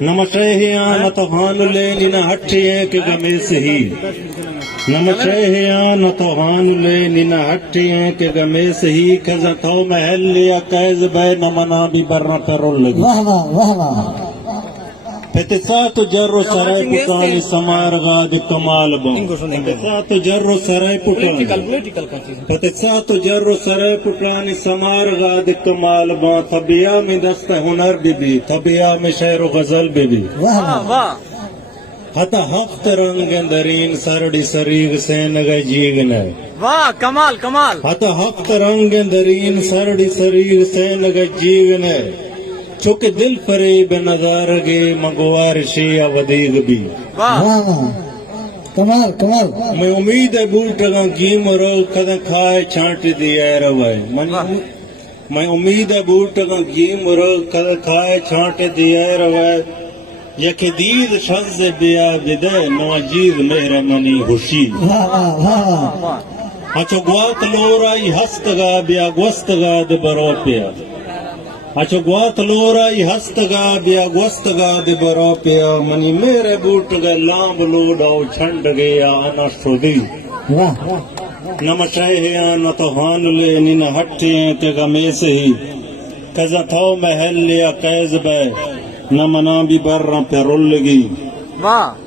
نمشیان توہان لین ہٹھیے کہ گمیس ہی نمشیان توہان لین ہٹھیے کہ گمیس ہی کھزا تھو محل لیا قیز بے نمنا بھی برنا پرول لگی فتسات جر سرائی پٹانی سمارغاد کمال بان فتسات جر سرائی پٹانی فتسات جر سرائی پٹانی سمارغاد کمال بان طبیعہ میں دست ہنر بھی طبیعہ میں شعر و غزل بھی حتا ہفت رنگ درین سرڑی سریغ سینگا جیگنے واہ کمال کمال حتا ہفت رنگ درین سرڑی سریغ سینگا جیگنے چونکہ دل فریب نظار گے مگوار شیعہ ودیغ بھی کمال کمال میں امید ہے بوٹگاں گیم رو کدن کھائے چھانٹی دی اے روائے میں امید ہے بوٹگاں گیم رو کدن کھائے چھانٹی دی اے روائے یک دید شخص بیا بدے نواجیز مہرمانی خوشی اچھو گوات لورائی ہستگا بیا گوستگا دے برو پیا اچھو گوات لورائی ہستگا بیا گوستگا دے برو پیا منی میرے بوٹگا لامب لوڈاو چھنڈ گیا انا شدی نمشیان توہان لے نین ہٹھیں کہ گمیس ہی کزا تھو محل لیا قیز بے نمنا بھی برنا پہ رول لگی واہ